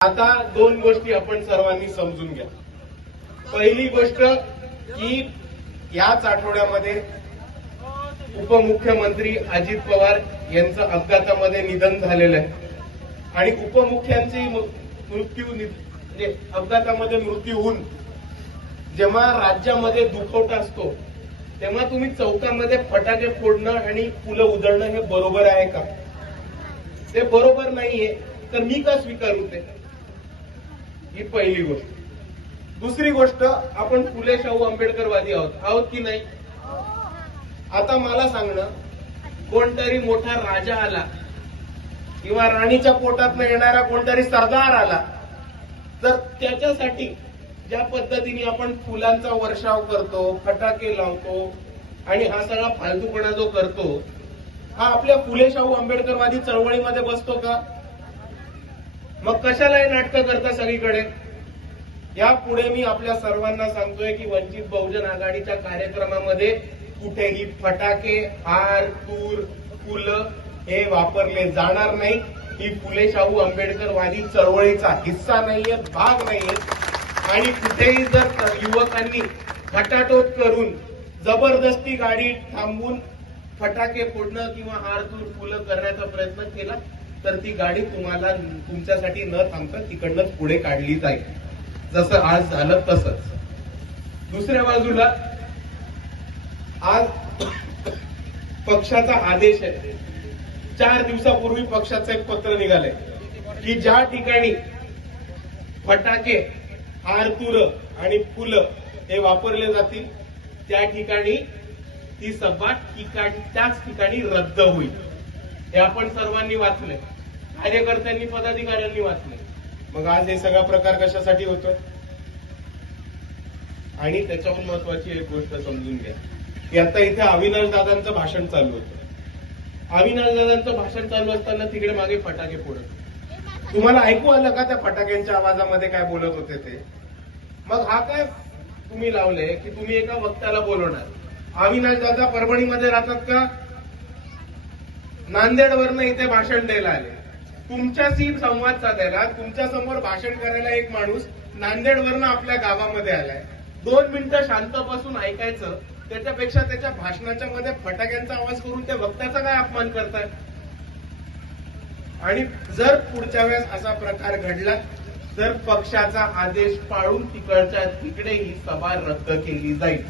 आता दोन गोष्टी आपण सर्वांनी समजून घ्या। पहिली गोष्ट की याच आठवड्यामध्ये उपमुख्यमंत्री अजित पवार यांचं अपघातामध्ये निधन झालेलं आहे आणि उपमुख्यांची म्हणजे अपघातामध्ये मृत्यू होऊन जेव्हा राज्यामध्ये दुखवटा असतो तेव्हा तुम्ही चौकामध्ये फटाके फोडणं आणि फुलं उधळणं हे बरोबर आहे का? ते बरोबर नाहीये, तर मी का स्वीकारू ते? ही पहिली गोष्ट। दुसरी गोष्ट, आपण फुले शाहू आंबेडकरवादी आहोत की नाही? आता मला सांगणं, कोणतरी मोठा राजा आला किंवा राणीच्या पोटातनं येणारा कोणतरी सरदार आला तर त्याच्यासाठी ज्या पद्धतीने आपण फुलांचा वर्षाव करतो, फटाके लावतो आणि हा सगळा फालतूपणा जो करतो, हा आपल्या फुले शाहू आंबेडकरवादी चळवळीमध्ये बसतो का? मग कशाला हे नाटकं करता सगळीकडे? यापुढे मी आपल्या सर्वांना सांगतोय की वंचित बहुजन आघाडीच्या कार्यक्रमामध्ये कुठेही फटाके, हार, तूर, फुलं हे वापरले जाणार नाही। ही फुले शाहू आंबेडकरवादी चळवळीचा हिस्सा नाहीये, भाग नाहीये आणि कुठेही जर युवकांनी खटाटोप करून जबरदस्ती गाडी थांबवून फटाके फोडणं किंवा हार, तूर, फुलं करण्याचा प्रयत्न केला तर ती गाडी तुम्हाला तुमच्यासाठी न थांबता तिकडनंच पुढे काढली जाईल, जसं आज झालं तसंच। दुसऱ्या बाजूला आज पक्षाचा आदेश आहे। 4 दिवसापूर्वी पक्षाचं एक पत्र निघालंय की ज्या ठिकाणी फटाके, हारतुर आणि फुलं हे वापरले जातील त्या ठिकाणी ती सभा त्याच ठिकाणी रद्द होईल। हे आपण सर्वांनी वाचलंय, कार्यकर्त्यांनी, पदाधिकाऱ्यांनी वाचलंय। मग आज हे सगळा प्रकार कशासाठी होतोय? आणि त्याच्याहून महत्वाची एक गोष्ट समजून घ्या की आता इथे अविनाश दादांचं भाषण चालू होतं। अविनाश दादांचं भाषण चालू असताना तिकडे मागे फटाके फोडत, तुम्हाला ऐकू आलं का त्या फटाक्यांच्या आवाजामध्ये काय बोलत होते ते? मग हा काय तुम्ही लावलंय की तुम्ही एका वक्त्याला बोलवणार? अविनाश दादा परभणीमध्ये राहतात का? नांदेडवरनं इथे भाषण द्यायला आले, तुमच्याशी संवाद साधायला, तुमच्या समोर भाषण करायला एक माणूस नांदेडवरनं आपल्या गावामध्ये आलाय। 2 मिनिटं शांत बसून ऐकायचं, त्याच्यापेक्षा त्याच्या भाषणाच्या मध्ये फटाक्यांचा आवाज करून त्या वक्त्याचा काय अपमान करताय? आणि जर पुढच्या वेळेस असा प्रकार घडला तर पक्षाचा आदेश पाळून तिकडच्या तिकडे ही सभा रद्द केली जाईल।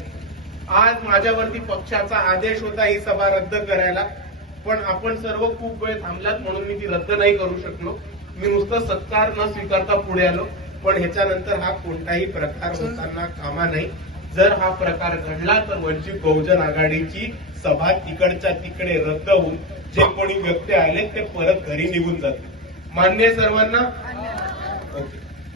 आज माझ्यावरती पक्षाचा आदेश होता ही सभा रद्द करायला, पण आपण सर्व खूप वेळ थांबलात म्हणून मी ती रद्द नाही करू शकलो। मी नुसतं सत्कार न स्वीकारता पुढे आलो, पण ह्याच्यानंतर हा कोणताही प्रकार होताना कामा नाही। जर हा प्रकार घडला तर वंचित बहुजन आघाडीची सभा तिकडच्या तिकडे रद्द होऊन जे कोणी व्यक्ती आले ते परत घरी निघून जातील। मान्य सर्वांना? ओके।